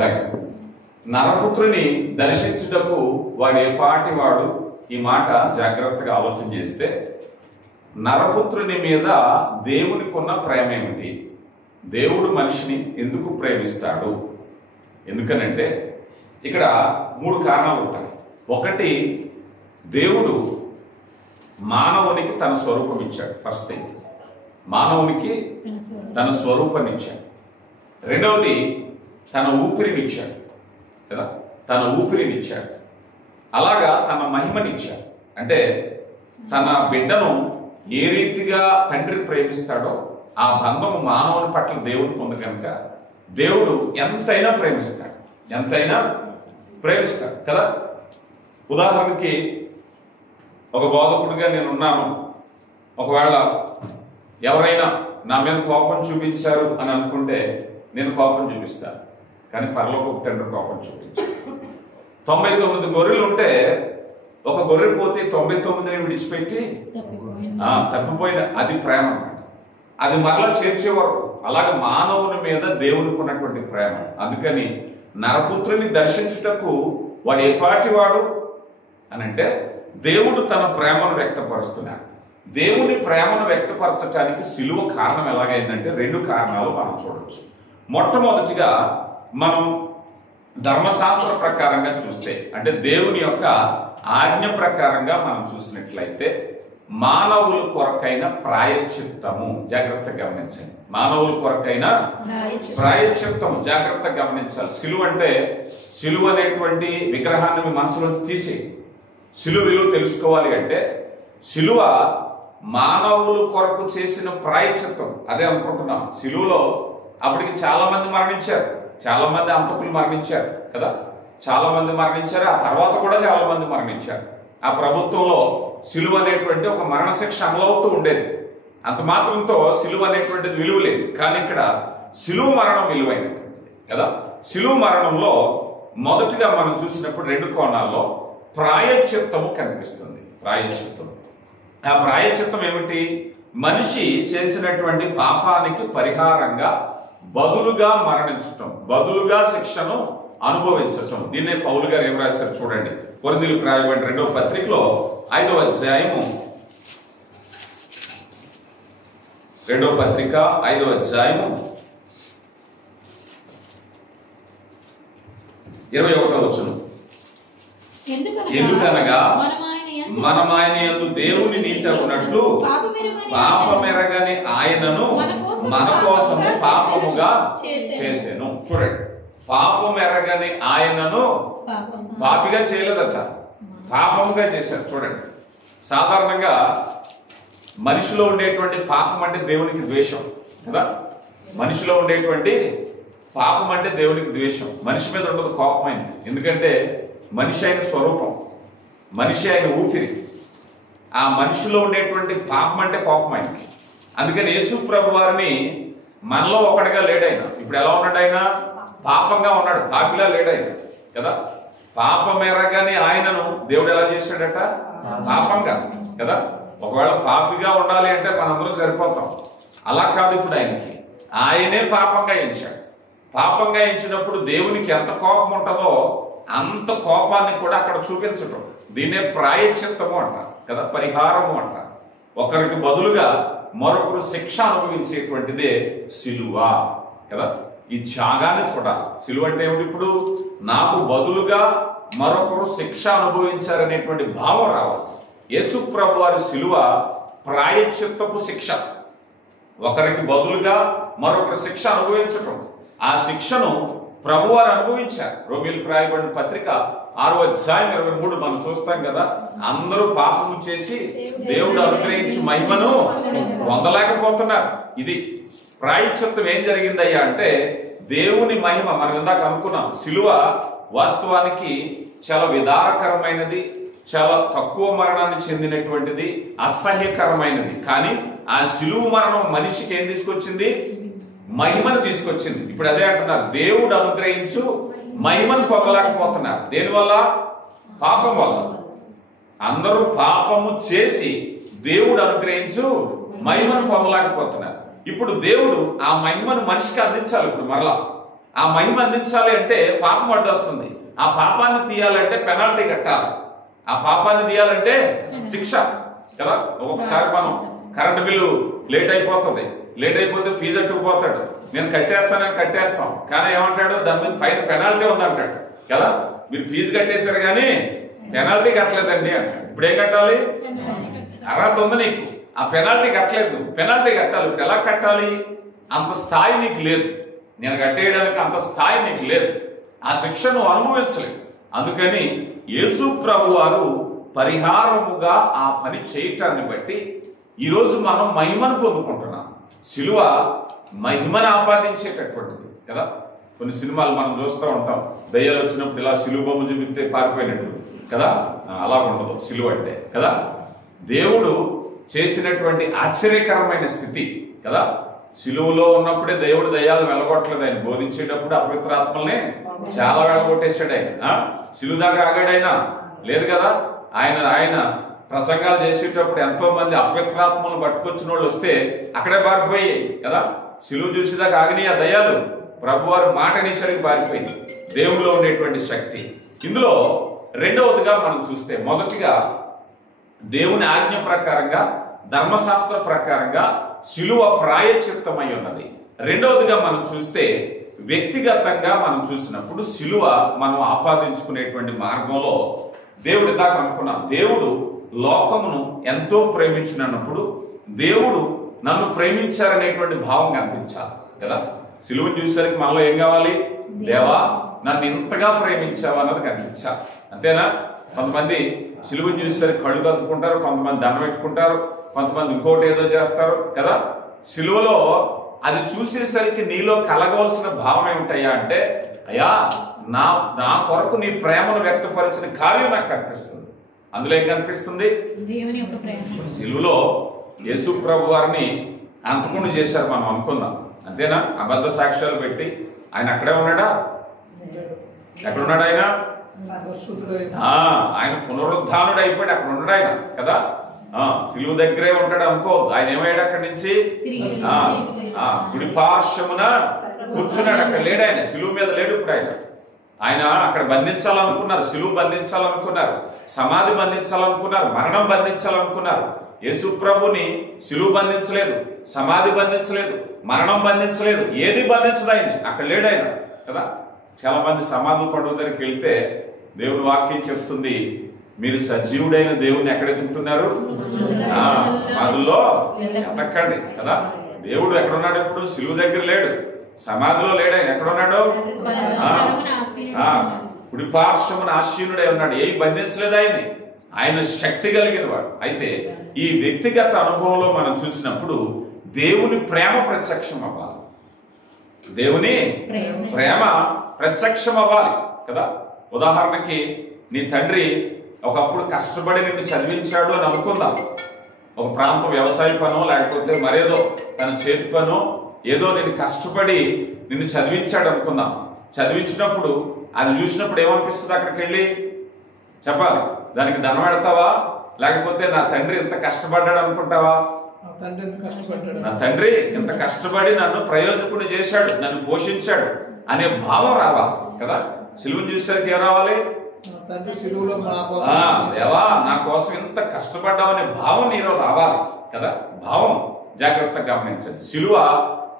రైట్. నరపుత్రుని దర్శించుటకు వాడు ఏ పాటి వాడు? ఈ మాట జాగ్రత్తగా ఆలోచన చేస్తే నరపుత్రుని మీద దేవునికి ఉన్న ప్రేమ ఏమిటి? దేవుడు మనిషిని ఎందుకు ప్రేమిస్తాడు? ఎందుకనంటే ఇక్కడ 3 కారణాలు ఉంటాయి. ఒకటి, దేవుడు మానవునికి తన స్వరూపం ఇచ్చాడు. ఫస్ట్ థింగ్, మానవునికి తన స్వరూపాన్ని ఇచ్చాడు. రెండవది, తన ఊపిరినిచ్చాడు కదా, తన ఊపిరినిచ్చాడు. అలాగా తన మహిమనిచ్చాడు. అంటే తన బిడ్డను ఏ రీతిగా తండ్రి ప్రేమిస్తాడో ఆ బంధము మానవుని పట్ల దేవుడికి ఉంది కనుక దేవుడు ఎంతైనా ప్రేమిస్తాడు, ఎంతైనా ప్రేమిస్తాడు కదా. ఉదాహరణకి ఒక బోధకుడిగా నేను ఉన్నాను. ఒకవేళ ఎవరైనా నా మీద కోపం చూపించారు అని అనుకుంటే నేను కోపం చూపిస్తాను, కానీ పరలోకపు తండ్రి కోపం చూపించాడు. 99 గొర్రెలు ఉంటే ఒక గొర్రె పోతే 99ని విడిచిపెట్టి తప్పిపోయిన అది ప్రేమ అన్నమాట. అది మరలా చేర్చే వరకు. అలాగే మానవుని మీద దేవునికి ఉన్నటువంటి ప్రేమ. అందుకని నరపుత్రుని దర్శించుటకు వాడు ఏ పాటి వాడు అని అంటే దేవుడు తన ప్రేమను వ్యక్తపరుస్తున్నాడు. దేవుని ప్రేమను వ్యక్తపరచడానికి సిలువ కారణం ఎలాగైందంటే 2 కారణాలు మనం చూడొచ్చు. మొట్టమొదటిగా మనం ధర్మశాస్త్ర ప్రకారంగా చూస్తే, అంటే దేవుని యొక్క ఆజ్ఞ ప్రకారంగా మనం చూసినట్లయితే మానవుల కొరకైన ప్రాయశ్చిత్తము, జాగ్రత్తగా గమనించండి. మానవుల కొరకైన ప్రాయశ్చిత్తము జాగ్రత్తగా గమనించాలి. సిలువ అంటే సిలువ అనేటువంటి విగ్రహాన్ని మీ మనసులోంచి తీసి సిలువ విలువ తెలుసుకోవాలి. అంటే సిలువ మానవుల కొరకు చేసిన ప్రాయశ్చిత్తం. అదే అనుకుంటున్నాం. సిలువలో అప్పటికి చాలా మంది మరణించారు, చాలా మంది అంతకులు మరణించారు కదా, చాలా మంది మరణించారు. ఆ తర్వాత కూడా చాలా మంది మరణించారు. ఆ ప్రభుత్వంలో సిలువ అనేటువంటి ఒక మరణశిక్ష అమలవుతూ ఉండేది. అంత మాత్రంతో సిలువ అనేటువంటిది విలువ లేదు. కానీ ఇక్కడ సిలువ మరణం విలువైనటువంటిది కదా. సిలువ మరణంలో మొదటిగా మనం చూసినప్పుడు 2 కోణాల్లో ప్రాయశ్చిత్తము కనిపిస్తుంది. ప్రాయశ్చిత్తం, ఆ ప్రాయశ్చిత్తం ఏమిటి? మనిషి చేసినటువంటి పాపానికి పరిహారంగా బదులుగా మరణించటం, బదులుగా శిక్షను అనుభవించటం. దీన్నే పౌలు గారు ఏం రాశారు చూడండి. కొరింథీయులకు రాయబడిన 2వ పత్రికలో 5వ అధ్యాయము, 2వ పత్రిక 5వ అధ్యాయము 21వ వచనం. ఎందుకనగా మనం ఆయన యందు దేవుని నీతి ఉన్నట్లు పాపమెరగని ఆయనను మన కోసం పాపముగా చేసెను. చూడండి, పాపమెరగని ఆయనను పాపిగా చేయలేదట, పాపముగా చేశారు. చూడండి, సాధారణంగా మనిషిలో ఉండేటువంటి పాపం అంటే దేవునికి ద్వేషం కదా. మనిషిలో ఉండేటువంటి పాపం అంటే దేవునికి ద్వేషం. మనిషి మీద ఉండదు కోపమైంది. ఎందుకంటే మనిషి అయిన స్వరూపం, మనిషి అయిన ఊపిరి. ఆ మనిషిలో ఉండేటువంటి పాపం అంటే కోపమైంది. అందుకని యేసు ప్రభు వారిని మనలో ఒకటిగా లేడైనా. ఇప్పుడు ఎలా ఉన్నాడు? ఆయన పాపంగా ఉన్నాడు, పాపిలా లేడైనా కదా. పాపమెరగని ఆయనను దేవుడు ఎలా చేశాడట? పాపంగా కదా. ఒకవేళ పాపిగా ఉండాలి అంటే మనందరం సరిపోతాం. అలా కాదు. ఇప్పుడు ఆయనే పాపంగా ఎంచాడు. పాపంగా ఎంచినప్పుడు దేవునికి ఎంత కోపం ఉంటుందో అంత కోపాన్ని కూడా అక్కడ చూపించటం. దీన్నే ప్రాయశ్చిత్తము అంటారు కదా, పరిహారము అంటారు. ఒకరికి బదులుగా మరొకరు శిక్ష అనుభవించేటువంటిదే సిలువ కదా. ఈ త్యాగాన్ని చూడాలి. సిలువ అంటే ఏమిటి? ఇప్పుడు నాకు బదులుగా మరొకరు శిక్ష అనుభవించారనేటువంటి భావం రావాలి. యేసు ప్రభు వారి సిలువ ప్రాయశ్చిత్తపు శిక్ష. ఒకరికి బదులుగా మరొకరు శిక్ష అనుభవించటం. ఆ శిక్షను ప్రభువారు అనుభవించారు. రోమీయులకు రాయబడిన పత్రిక 6వ అధ్యాయం 23 మనం చూస్తాం కదా. అందరూ పాపము చేసి దేవుడు అనుగ్రహించి మహిమను పొందలేకపోతున్నారు. ఇది ప్రాయశ్చిత్తం. ఏం జరిగిందయ్యా అంటే దేవుని మహిమ. మనం ఇందాక అనుకున్నాం, సిలువ వాస్తవానికి చాలా విదారకరమైనది, చాలా తక్కువ మరణాన్ని చెందినటువంటిది, అసహ్యకరమైనది. కానీ ఆ సిలువ మరణం మనిషికి ఏం తీసుకొచ్చింది? మహిమను తీసుకొచ్చింది. ఇప్పుడు అదే అంటున్నారు, దేవుడు అనుగ్రహించు మహిమను పొందలేకపోతున్నారు. దేనివల్ల? పాపం వల్ల. అందరూ పాపము చేసి దేవుడు అనుగ్రహించు మహిమను పొందలేకపోతున్నారు. ఇప్పుడు దేవుడు ఆ మహిమను మనిషికి అందించాలి. ఇప్పుడు మరలా ఆ మహిమ అందించాలి అంటే పాపం అడ్డొస్తుంది. ఆ పాపాన్ని తీయాలంటే పెనాల్టీ కట్టాలి. ఆ పాపాన్ని తీయాలంటే శిక్ష కదా. ఒక్కొక్కసారి మనం కరెంటు బిల్లు లేట్ అయిపోతుంది, లేట్ అయిపోతే ఫీజు అట్టుకుపోతాడు. నేను కట్టేస్తానని కట్టేస్తాం, కానీ ఏమంటాడు దాని మీద పైన పెనాల్టీ ఉందంటాడు కదా. మీరు ఫీజు కట్టేశారు కానీ పెనాల్టీ కట్టలేదండి అంటాడు. ఇప్పుడు ఏం కట్టాలి? అర్హత ఉంది నీకు, ఆ పెనాల్టీ కట్టలేదు, పెనాల్టీ కట్టాలి. ఇప్పుడు ఎలా కట్టాలి? అంత స్థాయి నీకు లేదు, నేను కట్టేయడానికి అంత స్థాయి నీకు లేదు, ఆ శిక్షను అనుభవించలేదు. అందుకని యేసు ప్రభు వారు పరిహారముగా ఆ పని చేయటాన్ని బట్టి ఈరోజు మనం మహిమను పొందుకుంటున్నాం. శిలువ మహిమను ఆపాదించేటటువంటిది కదా. కొన్ని సినిమాలు మనం చూస్తూ ఉంటాం, దయ్యాలు వచ్చినప్పుడు ఇలా శిలువ బొమ్మ చూపితే పారిపోయినట్టు కదా. అలా ఉండదు శిలువ అంటే కదా. దేవుడు చేసినటువంటి ఆశ్చర్యకరమైన స్థితి కదా. శిలువలో ఉన్నప్పుడే దేవుడు దయ్యాలు వెళ్ళగొట్టలేదు. ఆయన బోధించేటప్పుడు అపవిత్రాత్మల్ని చాలా వెళ్ళగొట్టేశాడు. ఆయన శిలువ దాకా ఆగాడు ఆయన లేదు కదా. ఆయన ప్రసంగాలు చేసేటప్పుడు ఎంతో మంది అపవిత్రాత్మలు పట్టుకొచ్చిన వాళ్ళు వస్తే అక్కడే పారిపోయాయి కదా. శిలువ చూసేదాకా ఆగినాయి ఆ దయ్యాలు. ప్రభువారు మాట అనేసరికి పారిపోయింది. దేవుడిలో ఉండేటువంటి శక్తి. ఇందులో రెండవదిగా మనం చూస్తే, మొదటిగా దేవుని ఆజ్ఞ ప్రకారంగా ధర్మశాస్త్ర ప్రకారంగా శిలువ ప్రాయశ్చిత్తమై ఉన్నది. రెండవదిగా మనం చూస్తే వ్యక్తిగతంగా మనం చూసినప్పుడు శిలువ మనం ఆపాదించుకునేటువంటి మార్గంలో దేవుడు ఇందాక అనుకున్నాం, దేవుడు లోకమును ఎంతో ప్రేమించినప్పుడు దేవుడు నన్ను ప్రేమించారనేటువంటి భావం కనిపించాలి కదా. శిలువను చూసేసరికి మనలో ఏం కావాలి? దేవా నన్ను ఇంతగా ప్రేమించావా అన్నది కనిపించాలి. అంతేనా? కొంతమంది శిలువను చూసేసరికి కళ్ళు కత్తుకుంటారు, కొంతమంది దండం పెట్టుకుంటారు, కొంతమంది ఇంకోటి ఏదో చేస్తారు కదా. శిలువలో అది చూసేసరికి నీలో కలగవలసిన భావం ఏమిటయ్యా అంటే, అయ్యా నా కొరకు నీ ప్రేమను వ్యక్తపరిచిన కార్యం నాకు కనిపిస్తుంది. అందులో ఏం కనిపిస్తుంది? దేవుని యొక్క ప్రేమ. శిలువలో యేసు ప్రభు వారిని అంతకుండా చేశారు మనం అనుకుందాం, అంతేనా? అబద్ధ సాక్ష్యాలు పెట్టి ఆయన అక్కడే ఉన్నాడా? ఎక్కడున్నాడు ఆయన? ఆయన పునరుద్ధానుడు అయిపోయాడు, అక్కడ ఉన్నాడు ఆయన కదా. శిలువ దగ్గరే ఉంటాడు అనుకో. ఆయన ఏమయ్యాడు? అక్కడి నుంచి కుడి పార్శ్వమున కూర్చున్నాడు. అక్కడ లేడు ఆయన, శిలువ మీద లేడు ఇప్పుడు ఆయన అక్కడ బంధించాలనుకున్నారు, శిలువ బంధించాలనుకున్నారు, సమాధి బంధించాలనుకున్నారు, మరణం బంధించాలనుకున్నారు. యేసు ప్రభుని శిలువ బంధించలేదు, సమాధి బంధించలేదు, మరణం బంధించలేదు, ఏది బంధించదు ఆయన. అక్కడ లేడు ఆయన కదా. చాలా మంది సమాధుల పండుగ దగ్గరికి వెళ్తే దేవుని వాక్యం చెప్తుంది, మీరు సజీవుడైన దేవుని ఎక్కడ ఎదుగుతున్నారు? సమాధుల్లో ఎక్కడండి కదా. దేవుడు ఎక్కడున్నాడు? ఇప్పుడు శిలువ దగ్గర లేడు, సమాధిలో లేడు. ఆయన ఎక్కడున్నాడు? కుడి పార్శ్వమున ఆసీనుడై ఉన్నాడు. ఏం బంధించలేదు ఆయన్ని. ఆయన శక్తి కలిగిన వాడు. అయితే ఈ వ్యక్తిగత అనుభవంలో మనం చూసినప్పుడు దేవుని ప్రేమ ప్రత్యక్షం అవ్వాలి, దేవుని ప్రేమ ప్రత్యక్షం అవ్వాలి కదా. ఉదాహరణకి నీ తండ్రి ఒకప్పుడు కష్టపడి నిన్ను చదివించాడు అని అనుకుందాం. ఒక ప్రాంత వ్యవసాయ పనో లేకపోతే మరేదో తన చేతి పనో ఏదో నేను కష్టపడి నిన్ను చదివించాడు అనుకుందాం. చదివించినప్పుడు అది చూసినప్పుడు ఏమనిపిస్తుంది? అక్కడికి వెళ్ళి చెప్పాలి, దానికి దండం పెడతావా? లేకపోతే నా తండ్రి ఎంత కష్టపడ్డాడు అనుకుంటావా? నా తండ్రి ఎంత కష్టపడి నన్ను ప్రయోజకుడు చేశాడు, నన్ను పోషించాడు అనే భావం రావాలి కదా. శిలువను చూసేసరికి ఏం రావాలి? దేవా నా కోసం ఎంత కష్టపడ్డావనే భావం నీలో రావాలి కదా. భావం జాగ్రత్తగా గమనించండి. శిలువ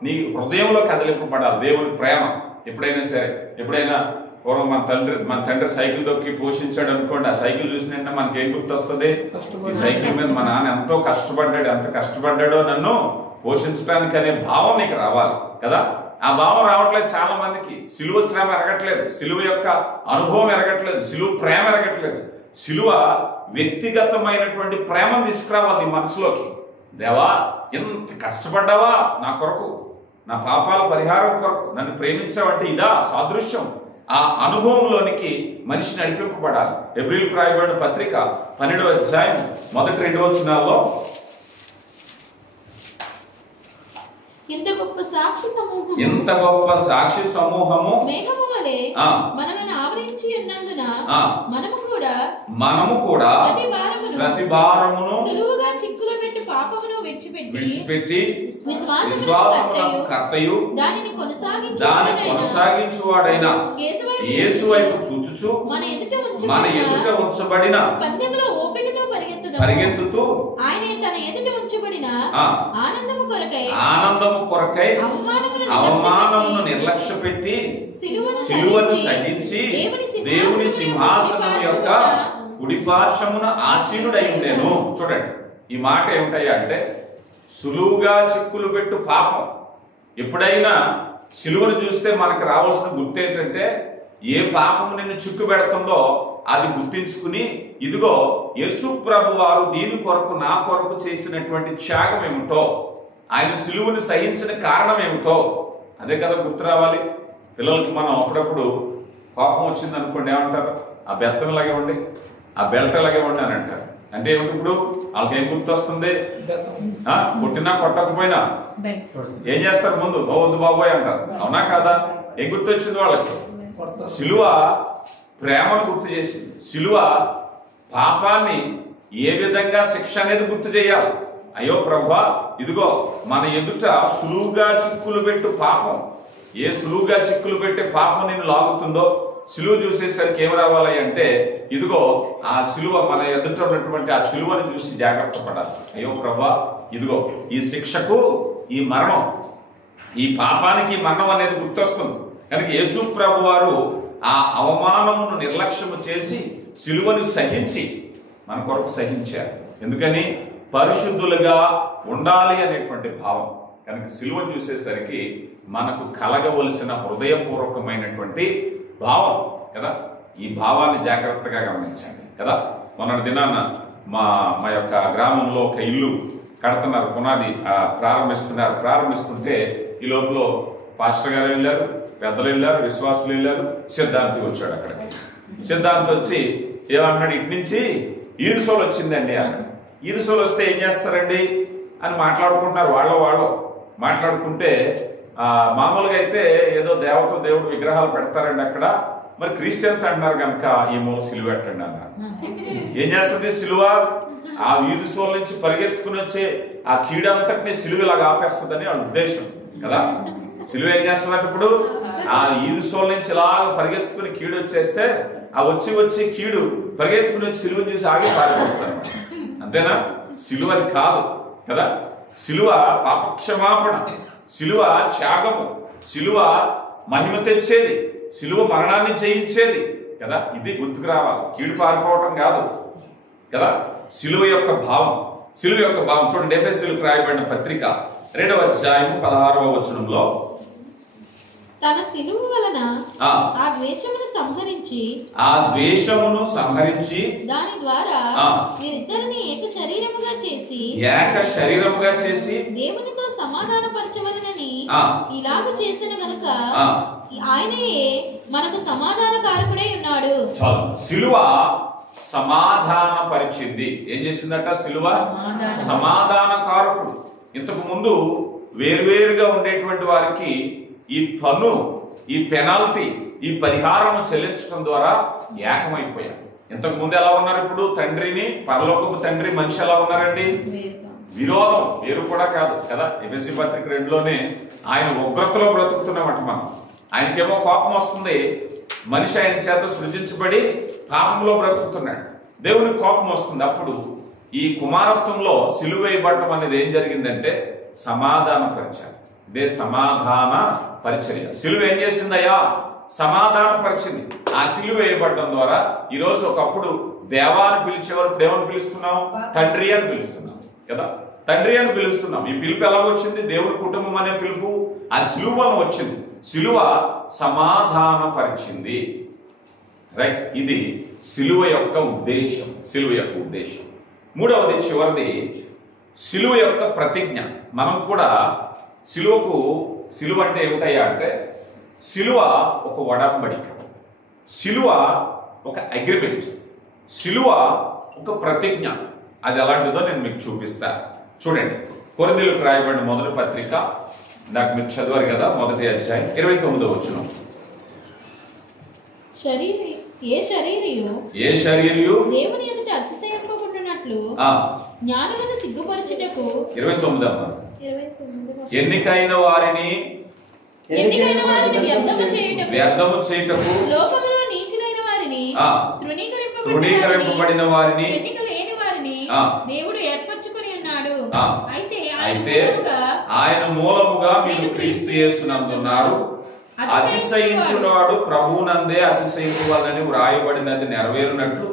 నీ హృదయంలో కదిలింపబడాలి. దేవుని ప్రేమ ఎప్పుడైనా సరే, ఎప్పుడైనా పూర్వం మన తండ్రి సైకిల్ దొక్కి పోషించాడు అనుకోండి, ఆ సైకిల్ చూసినట్టే మనకి ఏం గుర్తు వస్తుంది? ఈ సైకిల్ మీద మా నాన్న ఎంతో కష్టపడ్డాడు, ఎంత కష్టపడ్డాడో నన్ను పోషించడానికి అనే భావం నీకు రావాలి కదా. ఆ భావం రావట్లేదు చాలా మందికి. శిలువ శ్రమ ఎరగట్లేదు, శిలువ యొక్క అనుభవం ఎరగట్లేదు, శిలువ ప్రేమ ఎరగట్లేదు. శిలువ వ్యక్తిగతమైనటువంటి ప్రేమను తీసుకురావాలి నీ మనసులోకి. దేవా ఎంత కష్టపడ్డావా నా కొరకు, నా పాపాల పరిహారం కొరకు నన్ను ప్రేమించావంటే ఇదా సాదృశ్యం. ఆ అనుభవంలోనికి మనిషి నడిపింపబడాలి. హెబ్రీయులకు రాయబడిన పత్రిక 12వ అధ్యాయం 1-2 వచనాల్లో ఇంత గొప్ప సాక్షి సమూహము మేఘము వలె మనలను ఆవరించి ఉన్నందున మనము కూడా ప్రతి భారమును సులువుగా చిక్కులో పెట్టి పాపమును విడిచిపెట్టి విశ్వాసమునకు కర్తయు దానిని కొనసాగించువాడైన యేసు వైపు చూచుచు మన ఎదుట ఉంచబడిన పందెములో ఓపికతో పరిగెత్తుతూ ఆయన తన ఎదుట ఉంచబడిన ఆనందము కొరకై అవమానమును నిర్లక్ష్యపెట్టి సిలువను సహించి దేవుని సింహాసనం యొక్క కుడిపార్శ్వమున ఆసీనుడై ఉండెను. చూడండి, ఈ మాట ఏమిటయ్యా అంటే, సులువుగా చిక్కులు పెట్టు పాపం. ఎప్పుడైనా సిలువను చూస్తే మనకు రావాల్సిన గుర్తు ఏంటంటే, ఏ పాపము నిన్ను చిక్కు పెడుతుందో అది గుర్తించుకుని, ఇదిగో యేసు ప్రభు వారు దీని కొరకు నా కొరకు చేసినటువంటి త్యాగం ఏమిటో, ఆయన సిలువను సహించిన కారణం ఏమిటో అదే కదా గుర్తు రావాలి. పిల్లలకి మనం అప్పుడప్పుడు కోపం వచ్చింది అనుకోండి, ఏమంటారు? ఆ బెత్తం లాగే ఉండి, ఆ బెల్ట్ లాగే ఉండి అని అంటారు. అంటే ఏమిటి? ఇప్పుడు వాళ్ళకి ఏం గుర్తు వస్తుంది? కొట్టినా కొట్టకపోయినా ఏం చేస్తారు? ముందు వద్దు బాబోయ్ అంటారు. అవునా కాదా? ఏం గుర్తు వచ్చింది వాళ్ళకి? సిలువ ప్రేమను గుర్తు చేసింది. సిలువ పాపాన్ని ఏ విధంగా శిక్ష అనేది గుర్తు చేయాలి. అయ్యో ప్రభువా, ఇదిగో మన ఎదుట సులువుగా చిక్కులు పెట్టు పాపం, ఏ సులువుగా చిక్కులు పెట్టే పాపం నిన్ను లాగుతుందో సిలువ చూసేసరికి ఏం రావాలి అంటే, ఇదిగో ఆ సిలువ మన ఎదుట ఉన్నటువంటి ఆ సిలువను చూసి జాగ్రత్త పడాలి. అయ్యో ప్రభువా, ఇదిగో ఈ శిక్షకు ఈ మరణం, ఈ పాపానికి మరణం అనేది గుర్తొస్తుంది. కనుక యేసు ప్రభు వారు ఆ అవమానమును నిర్లక్ష్యము చేసి సిలువను సహించి మన కొరకు సహించారు. ఎందుకని? పరిశుద్ధులుగా ఉండాలి అనేటువంటి భావం. కనుక సిలువను చూసేసరికి మనకు కలగవలసిన హృదయపూర్వకమైనటువంటి భావం కదా. ఈ భావాన్ని జాగ్రత్తగా గమనించండి కదా. మొన్నటి దినాన మా యొక్క గ్రామంలో ఒక ఇల్లు కడుతున్నారు, పునాది ప్రారంభిస్తుంటే ఈ లోపల పాస్టర్ గారు వెళ్ళారు, పెద్దలు వెళ్ళారు, విశ్వాసులు వెళ్ళారు, సిద్ధాంతి వచ్చాడు. అక్కడికి సిద్ధాంతి వచ్చి ఏమన్నాడు, ఇటు నుంచి ఈదుసోలు వచ్చిందండి అన్నాడు. ఈదుసోలు వస్తే ఏం చేస్తారండి అని మాట్లాడుకుంటున్నారు. వాళ్ళు మాట్లాడుకుంటే మామూలుగా అయితే ఏదో దేవుడు విగ్రహాలు పెడతారండి అక్కడ, మరి క్రిస్టియన్స్ అంటున్నారు కనుక ఈ మూల సిలువ పెట్టండి అన్నారు. ఏం చేస్తుంది సిలువ? ఆ ఈదుసోల నుంచి పరిగెత్తుకుని వచ్చే ఆ కీడంతటిని సిలువ ఇలాగా ఆపేస్తుందని వాళ్ళ ఉద్దేశం కదా. సిలువ ఏం చేస్తున్నట్టు ఇప్పుడు ఆ ఈదుసోల నుంచి ఇలాగ పరిగెత్తుకుని కీడు వచ్చేస్తే ఆ వచ్చి కీడు పరిగెత్తుకుని వచ్చి సిలువ చూసి ఆగి పారిపోతారు. అంతేనా? సిలువ అది కాదు కదా. సిలువ పాపక్షమాపణ, సిలువ త్యాగము, సిలువ మహిమ తెచ్చేది, సిలువ మరణాన్ని జయించేది కదా. ఇది గుర్తుకు రావాలి, కీడు పారిపోవటం కాదు కదా. సిలువ యొక్క భావం చూడండి. ఎఫెసీయులకు రాయబడిన పత్రిక 2వ అధ్యాయము 16వ వచనంలో, తన సిలువ వలన ఆ ద్వేషమును సంహరించి దాని ద్వారా మీరిద్దరిని ఏక శరీరముగా చేసి దేవునితో సమాధానపరచవలెనని ఇలాగ చేసిన గనుక ఆయనయే మనకు సమాధానకారకుడై ఉన్నాడు. సిలువ సమాధానపరిచింది. ఏం చేసిందట? సిలువ సమాధానకారకుడు. ఇంతకు ముందు వేర్వేరుగా ఉండేటువంటి వారికి ఈ పన్ను, ఈ పెనాల్టీ, ఈ పరిహారం చెల్లించడం ద్వారా ఏకమైపోయారు. ఇంతకు ముందు ఎలా ఉన్నారు? ఇప్పుడు తండ్రిని, పరలోకపు తండ్రి మనిషి ఎలా ఉన్నారండి? విరోధం, వేరు కూడా కాదు కదా. ఎఫెసీ పత్రిక 2లోనే ఆయన ఉగ్రతలో బ్రతుకుతున్నామట మనం. ఆయనకేమో కోపం వస్తుంది, మనిషి ఆయన చేత సృజించబడి పాపంలో బ్రతుకుతున్నాడు. దేవునికి కోపం వస్తుంది. అప్పుడు ఈ కుమారత్వంలో సిలువ వేయబడటం అనేది ఏం జరిగిందంటే సమాధాన పరిచయం. ఇదే సమాధాన పరిచర్య. సిలువ ఏం చేసిందయ్యా? సమాధాన పరిచింది. ఆ సిలువ వేయబడటం ద్వారా ఈరోజు ఒకప్పుడు దేవాన్ని పిలిచేవారు, ఇప్పుడు ఏమని పిలుస్తున్నాం? తండ్రి అని పిలుస్తున్నాం కదా. తండ్రి అని పిలుస్తున్నాం. ఈ పిలుపు ఎలా వచ్చింది? దేవుని కుటుంబం అనే పిలుపు ఆ సిలువను వచ్చింది. సిలువ సమాధాన పరిచింది. రైట్, ఇది సిలువ యొక్క ఉద్దేశం. మూడవది, చివరిది, సిలువ యొక్క ప్రతిజ్ఞ. మనం కూడా సిలువ అంటే ఏమిటయ్యా అంటే, సిలువ ఒక ఒడంబడిక, సిలువ ఒక అగ్రిమెంట్, సిలువ ఒక ప్రతిజ్ఞ. అది ఎలాంటిదో నేను మీకు చూపిస్తా. చూడండి, కొరింథీయులకు రాయబడిన మొదటి పత్రిక, నాకు మీరు చదివారు కదా, 1వ అధ్యాయం 29వ వచనం. ఏ శరీరియు దేవుని ఎదుట అతిశయింపకుండునట్లు జ్ఞానమును సిగ్గుపరచుటకు 29 అమ్మ. ఎన్నికైన వారిని వ్యర్థము చేయుటకు లోకములో నీచులైన వారిని తృణీకరింపబడిన వారిని ఎన్నిక లేని వారిని దేవుడు ఏర్పరచుకొని ఉన్నాడు. అయితే ఆయన మూలముగా మీరు క్రీస్తు యేసునందున్నారు. అతిశయించువాడు ప్రభువునందే అతిశయించువాలని వ్రాయబడినది నెరవేరునట్లు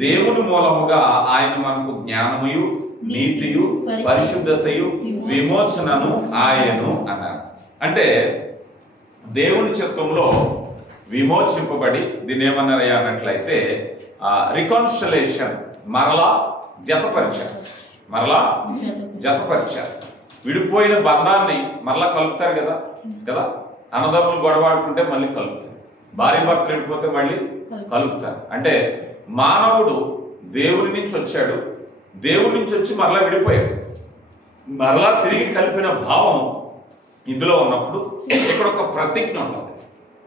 దేవుని మూలముగా ఆయన మనకు జ్ఞానముయు నీతియు పరిశుద్ధతయు విమోచనను ఆయను అన్నారు. అంటే దేవుని చిత్తంలో విమోచింపబడి దీన్ని ఏమన్నారయ్యా అన్నట్లయితే రికాన్సిలేషన్, మరలా జతపరిచారు. విడిపోయిన బంధాన్ని మరలా కలుపుతారు కదా కదా అన్నదమ్ములు గొడవాడుకుంటే మళ్ళీ కలుపుతారు, భార్య భర్తలు విడిపోతే మళ్ళీ కలుపుతారు. అంటే మానవుడు దేవుని నుంచి వచ్చాడు, దేవుడి నుంచి వచ్చి మరలా విడిపోయాడు, మరలా తిరిగి కలిపిన భావం ఇందులో ఉన్నప్పుడు ఇక్కడ ఒక ప్రతిజ్ఞ ఉంటుంది.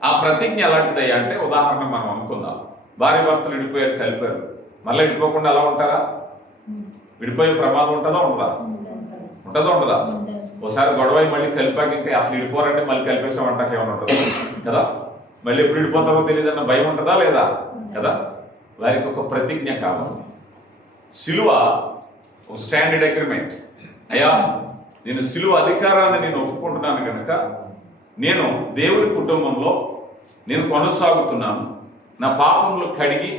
ఆ ప్రతిజ్ఞ ఎలాంటిదయ్యా అంటే, ఉదాహరణ మనం అనుకుందాం, భార్య భర్తలు విడిపోయారు, కలిపారు, మళ్ళీ విడిపోకుండా అలా ఉంటారా? విడిపోయే ప్రమాదం ఉంటుందా ఉండదా? ఒకసారి గొడవ మళ్ళీ కలిపాక ఇంకా అసలు విడిపోరంటే మళ్ళీ కలిపేసామంటాక ఏమైనా ఉంటుంది కదా? మళ్ళీ ఎప్పుడు విడిపోతామో తెలియదన్న భయం ఉంటుందా లేదా కదా? వారికి ఒక ప్రతిజ్ఞ కావాలి. సిలువ ఒక స్టాండర్డ్ అగ్రిమెంట్. అయ్యా, నేను సిలువ అధికారాన్ని నేను ఒప్పుకుంటున్నాను కనుక నేను దేవుని కుటుంబంలో నేను కొనసాగుతున్నాను, నా పాపములు కడిగి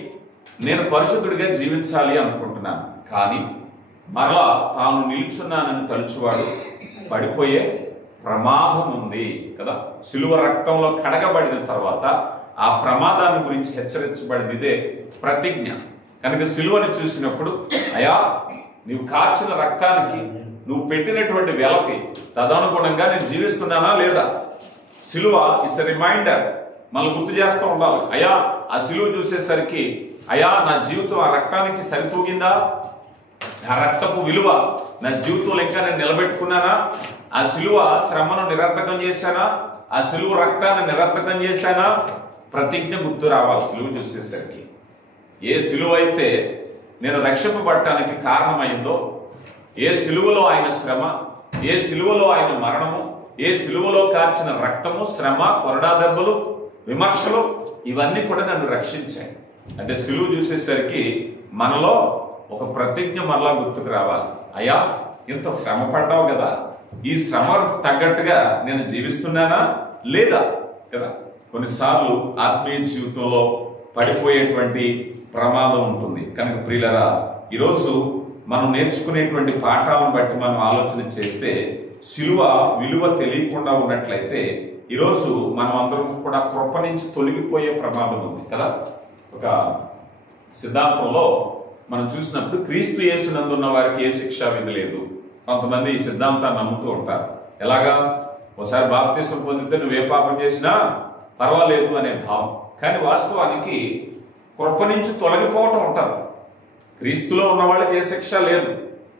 నేను పరిశుద్ధుడిగా జీవించాలి అనుకుంటున్నాను. కానీ మరలా తాను నిల్చున్నానని తలుచువాడు పడిపోయే ప్రమాదం ఉంది కదా. సిలువ రక్తంలో కడగబడిన తర్వాత ఆ ప్రమాదాన్ని గురించి హెచ్చరించబడింది ఇదే ప్రతిజ్ఞ. కనుక సిలువని చూసినప్పుడు, అయ్యా నీవు కార్చిన రక్తానికి, నువ్వు పెట్టినటువంటి వెలకి తదనుగుణంగా నేను జీవిస్తున్నానా లేదా? సిలువ ఇట్స్ ఎ రిమైండర్, మనం గుర్తు చేస్తూ ఉండాలి. అయ్యా ఆ సిలువ చూసేసరికి, అయ్యా నా జీవితం ఆ రక్తానికి సరితూగిందా? ఆ రక్తపు విలువ నా జీవితంలో ఇంకా నేను నిలబెట్టుకున్నానా? ఆ సిలువ శ్రమను నిరర్థకం చేశానా? ఆ సిలువ రక్తాన్ని నిరర్థకం చేశానా? ప్రతిజ్ఞ గుర్తు రావాలి సిలువ చూసేసరికి. ఏ సిలువ అయితే నేను రక్షింపబడటానికి కారణమైందో, ఏ సిలువలో ఆయన శ్రమ, ఏ సిలువలో ఆయన మరణము, ఏ సిలువలో కార్చిన రక్తము, శ్రమ, కొరడా దెబ్బలు, విమర్శలు, ఇవన్నీ కూడా నన్ను రక్షించాయి. అంటే సిలువ చూసేసరికి మనలో ఒక ప్రతిజ్ఞ మరలా గుర్తుకు రావాలి. అయ్యా ఇంత శ్రమ పడ్డావు కదా, ఈ శ్రమ తగ్గట్టుగా నేను జీవిస్తున్నానా లేదా కదా. కొన్నిసార్లు ఆత్మీయ జీవితంలో పడిపోయేటువంటి ప్రమాదం ఉంటుంది. కనుక ప్రియులరా, ఈరోజు మనం నేర్చుకునేటువంటి పాఠాలను బట్టి మనం ఆలోచన చేస్తే సిలువ విలువ తెలియకుండా ఉన్నట్లయితే ఈరోజు మనం అందరం కూడా కృప నుంచి తొలగిపోయే ప్రమాదం ఉంది కదా. ఒక సిద్ధాంతంలో మనం చూసినప్పుడు క్రీస్తు యేసునందున్న వారికి ఏ శిక్షా విధి లేదు. కొంతమంది ఈ సిద్ధాంతాన్ని నమ్ముతూ ఉంటారు. ఎలాగా? ఒకసారి బాప్తిసం పొందితే నువ్వు ఏ పాపం చేసినా పర్వాలేదు అనే భావం. కానీ వాస్తవానికి కృప నుంచి తొలగిపోవటం ఉంటారు. క్రీస్తులో ఉన్న వాళ్ళకి ఏ శిక్ష లేదు,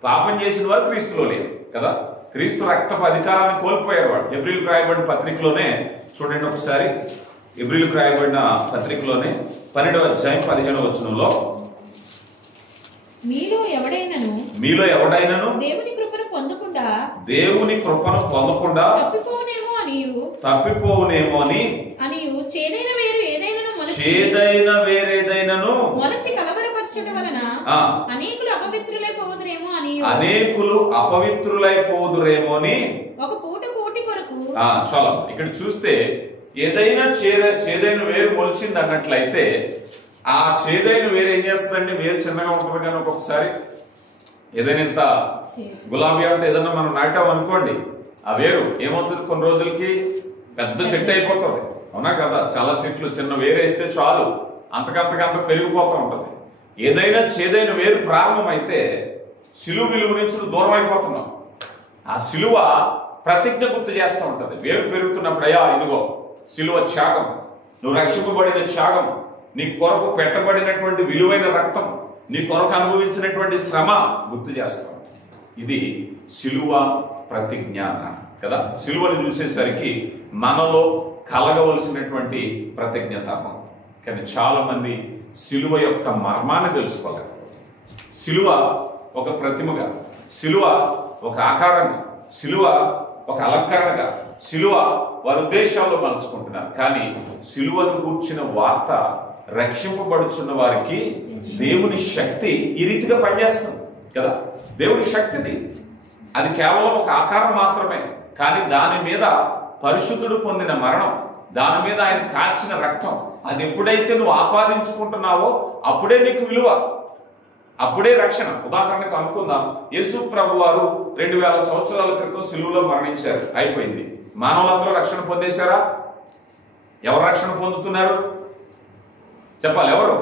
పాపం చేసిన వారు క్రీస్తులో లేరు కదా. క్రీస్తు రక్తపు అధికారాన్ని కోల్పోయారు వాడు. హెబ్రీయులకు రాయబడిన పత్రికలోనే చూడండి ఒకసారి, హెబ్రీయులకు రాయబడిన పత్రికలోనే 12వ అధ్యాయం 15వ వచనంలో, మీలో ఎవడైనను దేవుని కృపను పొందకుండా తప్పిపోవునేమో అని చేదైన వేరేదైనను మొలచి కలవరపరచుట వలన అనేకులు అపవిత్రులైపోదురేమో అని ఒక పూట కోటి కొరకు. చాలా ఇక్కడ చూస్తే ఏదైనా చేదైన వేరు మొలిచింది అన్నట్లయితే ఆ చేదైన వేరు ఏం చేస్తుందండి? వేరు చిన్నగా ఉంటుంది కానీ ఒక్కొక్కసారి ఏదైనా గులాబీ అంటే ఏదైనా మనం నాటాం అనుకోండి, ఆ వేరు ఏమవుతుంది, కొన్ని రోజులకి పెద్ద చెట్టు అయిపోతుంది. అవునా కదా? చాలా చెట్లు చిన్న వేరు వేస్తే చాలు అంతకంతకంత పెరిగిపోతూ ఉంటుంది. ఏదైనా చేదైన వేరు ప్రారంభమైతే సిలువ విలువ నుంచి దూరం అయిపోతున్నాం. ఆ సిలువ ప్రతిజ్ఞ గుర్తు చేస్తూ ఉంటుంది. వేరు పెరుగుతున్నప్పుడు, అయ్యా ఇదిగో సిలువ త్యాగం, నువ్వు రక్షింపబడిన త్యాగం, నీ కొరకు పెట్టబడినటువంటి విలువైన రక్తం, నీ కొరకు అనుభవించినటువంటి శ్రమ గుర్తు చేస్తాం. ఇది సిలువ ప్రతిజ్ఞ కదా. సిలువను చూసేసరికి మనలో కలగవలసినటువంటి ప్రతిజ్ఞ తప్ప. కానీ చాలా మంది సిలువ యొక్క మర్మాన్ని తెలుసుకోలేరు. సిలువ ఒక ప్రతిమగా, సిలువ ఒక ఆకారంగా, సిలువ ఒక అలంకరణగా, సిలువ వారి ఉద్దేశాల్లో మలుచుకుంటున్నారు. కానీ సిలువను కూర్చిన వార్త రక్షింపబడుచున్న వారికి దేవుని శక్తి ఈ రీతిగా పనిచేస్తుంది కదా. దేవుని శక్తిది అది కేవలం ఒక ఆకారం మాత్రమే, కానీ దాని మీద పరిశుద్ధుడు పొందిన మరణం, దాని మీద ఆయన కాల్చిన రక్తం, అది ఎప్పుడైతే నువ్వు ఆపాదించుకుంటున్నావో అప్పుడే నీకు విలువ, అప్పుడే రక్షణ. ఉదాహరణకు అనుకుందాం, యేసు ప్రభు వారు 2000 సంవత్సరాల క్రితం సిలువలో మరణించారు, అయిపోయింది. మానవులందరూ రక్షణ పొందేశారా? ఎవరు రక్షణ పొందుతున్నారు చెప్పాలి? ఎవరు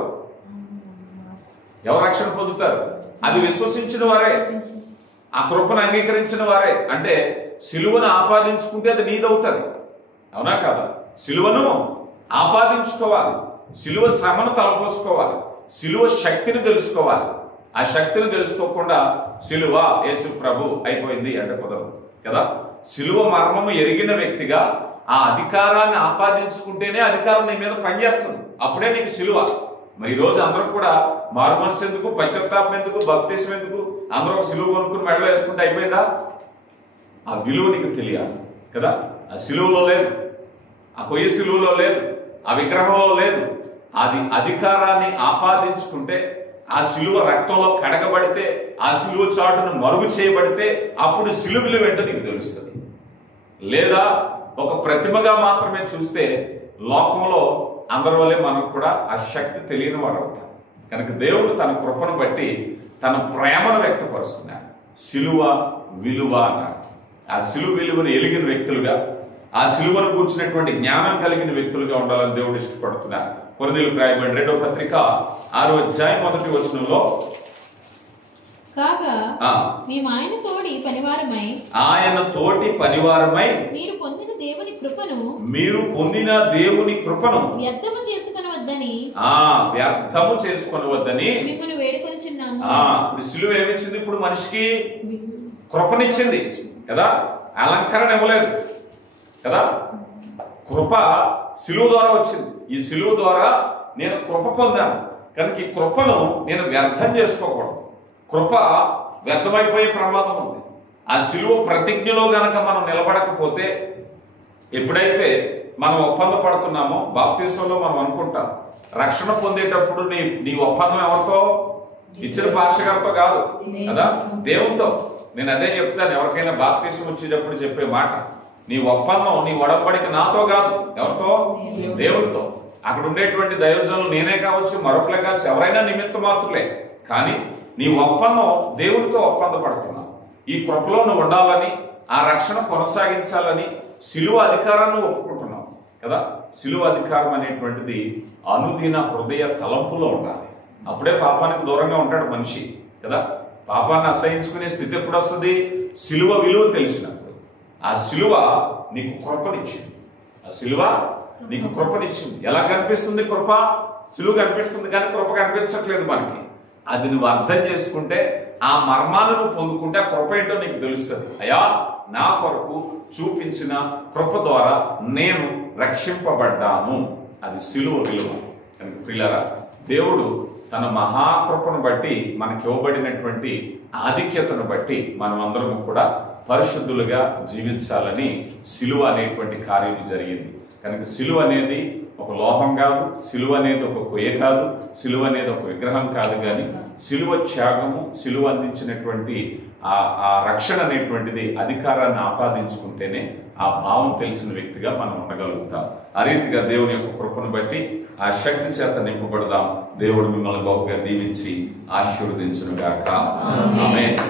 రక్షణ పొందుతారు? అది విశ్వసించిన వారే, ఆ కృపను అంగీకరించిన వారే. అంటే సిలువను ఆపాదించుకుంటే అది నీదవుతుంది, అవునా కాదా? సిలువను ఆపాదించుకోవాలి, సిలువ శ్రమను తలపోసుకోవాలి, సిలువ శక్తిని తెలుసుకోవాలి. ఆ శక్తిని తెలుసుకోకుండా సిలువ యేసు ప్రభు అయిపోయింది అంటే కుదరదు కదా. సిలువ మర్మము ఎరిగిన వ్యక్తిగా ఆ అధికారాన్ని ఆపాదించుకుంటేనే అధికారం నీ మీద పనిచేస్తుంది, అప్పుడే నీకు సిలువ. మరి ఈ రోజు అందరూ కూడా మారు మనసు ఎందుకు, పశ్చాత్తాపం ఎందుకు, భక్తిస్వం ఎందుకు? అందరూ ఒక సిలువ కొనుక్కుని మెడలో వేసుకుంటే అయిపోయిందా? ఆ విలువ నీకు తెలియాలి కదా. ఆ సిలువలో లేదు, ఆ కొయ్య సిలువలో లేదు, ఆ విగ్రహంలో లేదు. అది అధికారాన్ని ఆపాదించుకుంటే, ఆ సిలువ రక్తంలో కడగబడితే, ఆ సిలువ చాటును మరుగు చేయబడితే అప్పుడు సిలువ విలువ ఏంటో నీకు తెలుస్తుంది. లేదా ఒక ప్రతిమగా మాత్రమే చూస్తే లోకంలో అందరి వల్లే మనకు కూడా ఆ శక్తి తెలియని వాడు అవుతాం. కనుక దేవుడు తన కృపను బట్టి తన ప్రేమను వ్యక్తపరుస్తున్నాడు. సిలువ విలువ అన్నారు. ఆ సిలువ విలువను ఎలిగిన వ్యక్తులుగా, ఆ సిలువను కూర్చున్నటువంటి జ్ఞానం కలిగిన వ్యక్తులుగా ఉండాలని దేవుడు ఇష్టపడుతున్నారు. కొరింథీయులకు రాయబడిన 2వ పత్రిక 6వ అధ్యాయం 1వ వచనంలో, కాగా మేము ఆయన తోటి పనివారమై మీరు పొందిన దేవుని కృపను వ్యర్థము చేసుకొనవద్దని మిమ్మల్ని వేడుకొనుచున్నాము. ఇప్పుడు సిలువ ఏమిచ్చింది? ఇప్పుడు మనిషికి కృపనిచ్చింది కదా, అలంకరణ ఇవ్వలేదు కదా. కృప సిలువ ద్వారా వచ్చింది. ఈ సిలువ ద్వారా నేను కృప పొందాను కనుక ఈ కృపను నేను వ్యర్థం చేసుకోకూడదు. కృప వ్యర్థమైపోయే ప్రమాదం ఉంది. ఆ సిలువ ప్రతిజ్ఞలో గనక మనం నిలబడకపోతే, ఎప్పుడైతే మనం ఒప్పంద పడుతున్నామో, బాప్తిస్మంలో మనం అనుకుంటాం రక్షణ పొందేటప్పుడు నీ ఒప్పందం ఎవరితో? ఇచ్చిన పాస్టర్ గారితో కాదు కదా, దేవునితో. నేను అదే చెప్తాను ఎవరికైనా బాప్తిస్మం వచ్చేటప్పుడు చెప్పే మాట, నీ ఒప్పందం, నీ ఒడంబడిక నాతో కాదు, ఎవరితో? దేవునితో. అక్కడ ఉండేటువంటి దైవజనులు నేనే కావచ్చు, మరొకలే కావచ్చు, ఎవరైనా నిమిత్త మాత్రులే, కానీ నీ ఒప్పందం దేవునితో ఒప్పంద పడుతున్నావు. ఈ కృపలో నువ్వు ఉండాలని, ఆ రక్షణ కొనసాగించాలని సిలువ అధికారాన్ని ఒప్పుకుంటున్నావు కదా. సిలువ అధికారం అనేటువంటిది అనుదిన హృదయ తలంపులో ఉండాలి. అప్పుడే పాపానికి దూరంగా ఉంటాడు మనిషి కదా. పాపాన్ని అసహించుకునే స్థితి ఎప్పుడు వస్తుంది? సిలువ విలువ తెలిసినప్పుడు. ఆ సిలువ నీకు కృపనిచ్చింది. ఆ సిలువ నీకు కృపనిచ్చింది. ఎలా కనిపిస్తుంది కృప? సిలువ కనిపిస్తుంది కానీ కృప కనిపించట్లేదు మనకి. అది నువ్వు అర్థం చేసుకుంటే, ఆ మర్మాన్ని నువ్వు పొందుకుంటే ఆ కృప ఏంటో నీకు తెలుస్తుంది. అయ్యా, నా కొరకు చూపించిన కృప ద్వారా నేను రక్షింపబడ్డాను. అది సిలువ విలువ. కనుక ప్రియులారా, దేవుడు తన మహాకృపను బట్టి మనకి ఇవ్వబడినటువంటి ఆధిక్యతను బట్టి మనం అందరం కూడా పరిశుద్ధులుగా జీవించాలని సిలువ అనేటువంటి కార్యం జరిగింది. కనుక సిలువ అనేది ఒక లోహం కాదు, సిలువ అనేది ఒక కొయ్య కాదు, సిలువ అనేది ఒక విగ్రహం కాదు, కానీ సిలువ త్యాగము, సిలువ అందించినటువంటి ఆ రక్షణ అనేటువంటిది అధికారాన్ని ఆపాదించుకుంటేనే ఆ భావం తెలిసిన వ్యక్తిగా మనం ఉండగలుగుతాం. ఆ రీతిగా దేవుని యొక్క కృపను బట్టి ఆ శక్తి చేత నింపబడదాం. దేవుడు మిమ్మల్ని గొప్పగా దీవించి ఆశీర్వదించును గాక. ఆమేన్.